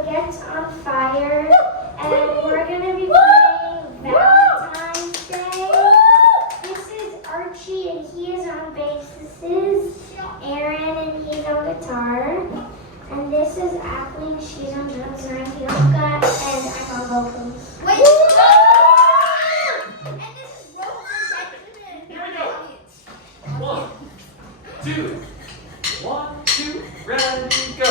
Baguette's on Fire, and we're going to be playing Valentine's Day. This is Archie, and he is on bass. This is Aaron, and he's on guitar. And this is Apolline, she's on drums, and I'm Bianca, and I'm on vocals. Wait! And this is Rhodes. Here we go. 1, 2, 1, 2, ready, go.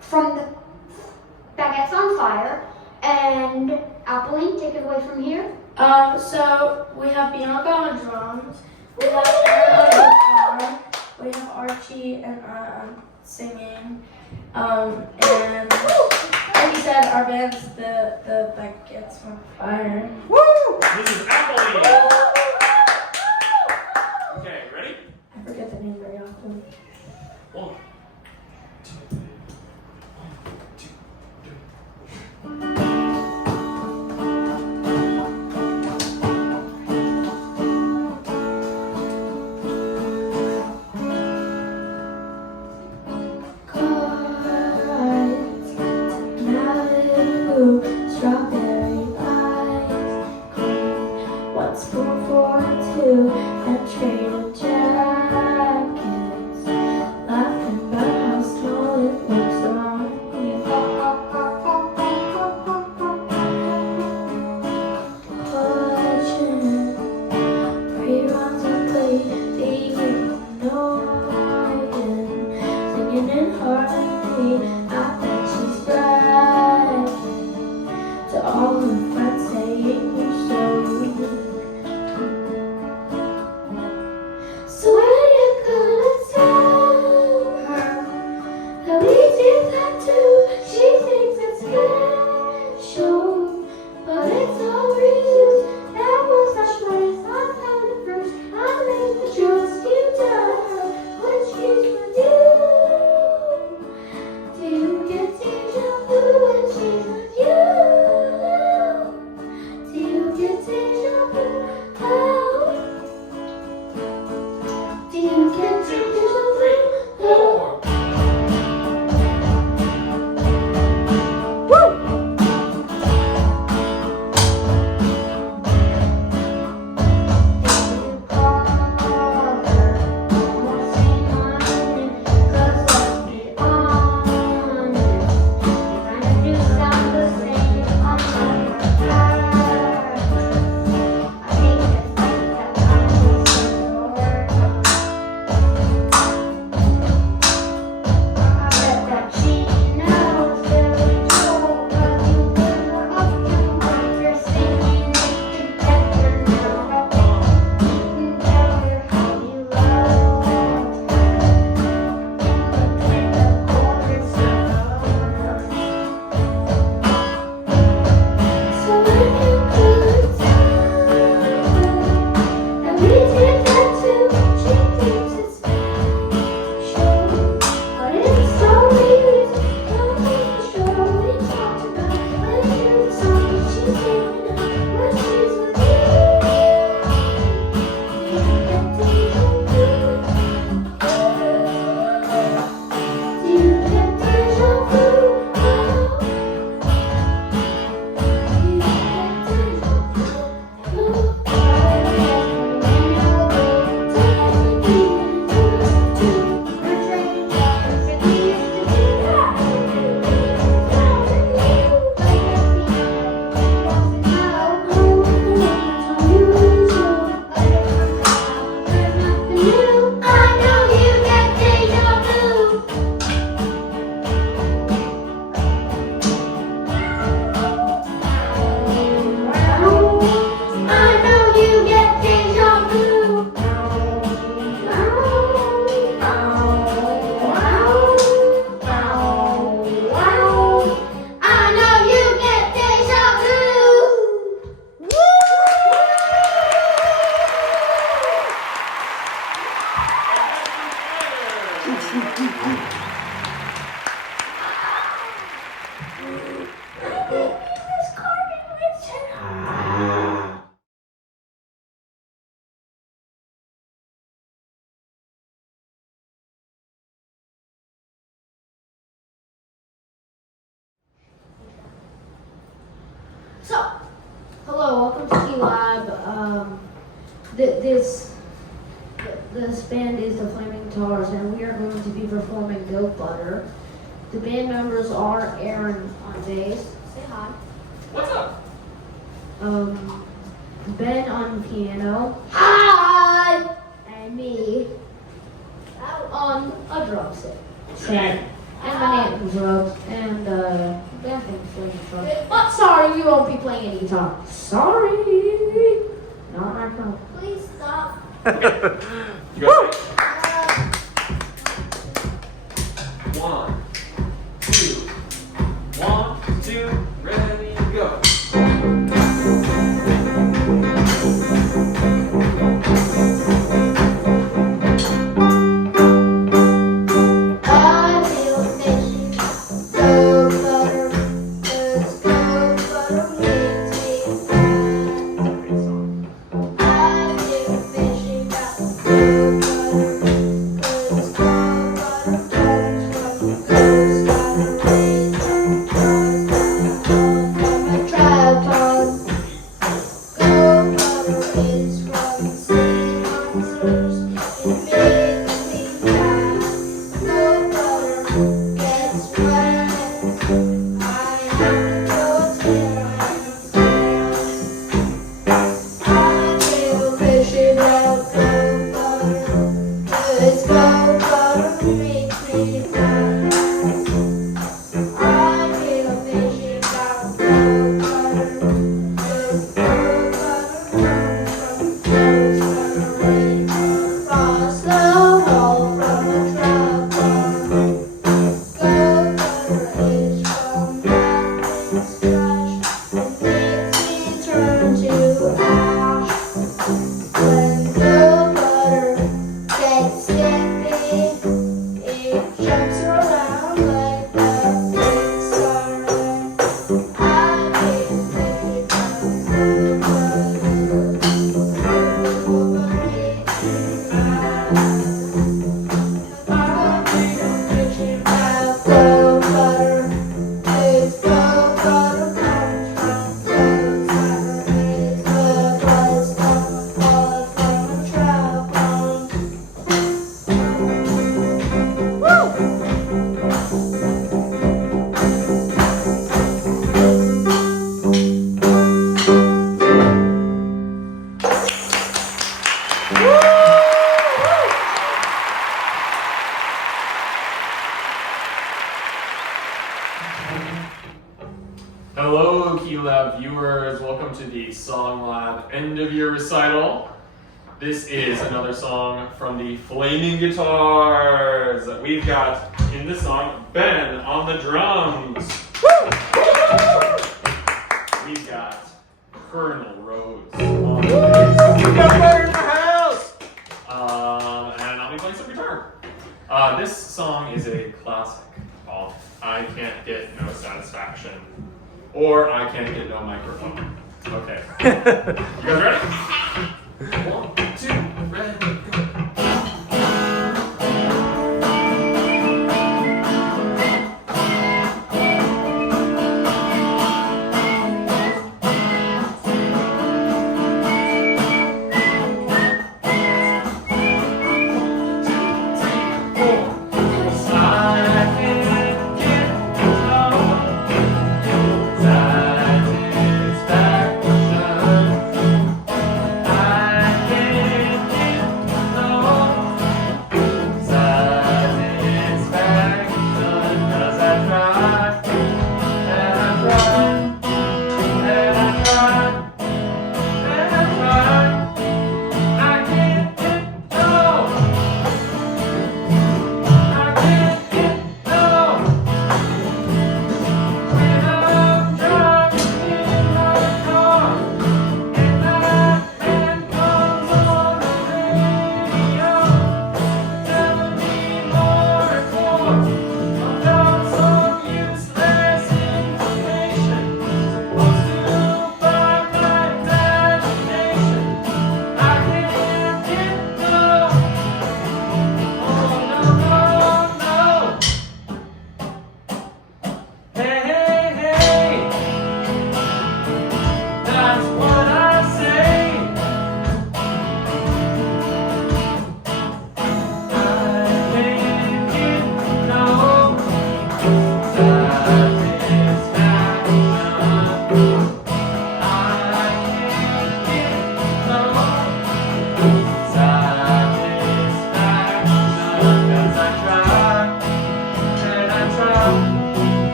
From the Baguette's on Fire, and Apolline, take it away from here. So we have Bianca on drums, we have Aaron on guitar, we have Archie and singing, and like you said, our band's the Baguette's on Fire. Woo! This is Apolline. Okay, ready? I forget the name very often. 1, 2, 1, 2, 3. Strawberry eyes, queen, what's 4 for 2, and traded jackets, laughing about how small it looks on you. Watching 3 rounds of lady Norton, singing in harmony. I bet she's bright. To all her friends saying you're so unique. So when you gonna tell her that we did that too? She thinks it's special, but it's all reasons. That was our place. I found it first. I made the choice. You tell her what she's with you. Do you So, hello, welcome to Key Lab. This band is the Flaming Guitars, and we are going to be performing Goat Butter. The band members are Aaron on bass. Say hi. What's up? Ben on piano. Hi! And me on a drum set. And my name's Rhodes, and Bianca is playing guitar. But sorry, you won't be playing any guitar. Sorry! Not my fault. Please stop. You guys ready? 1, 2, 1, 2, ready, go. Hello, Key Lab viewers. Welcome to the Songlab end of year recital. This is another song from the Flaming Guitars. We've got in this song Ben on the drums. We've got Colonel Rhodes on the bass. We got fire in the house. And I'll be playing some guitar. This song is a classic called "I Can't Get No Satisfaction." Or I can't get no microphone. Okay. You guys ready? 1, 2, ready, go. I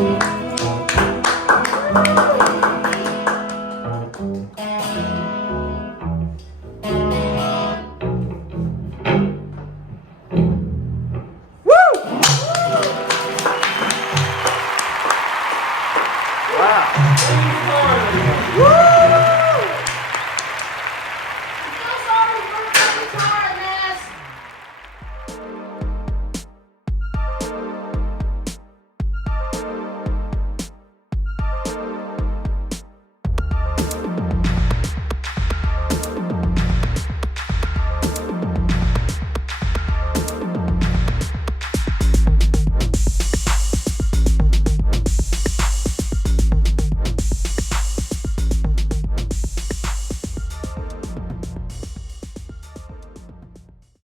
Wow.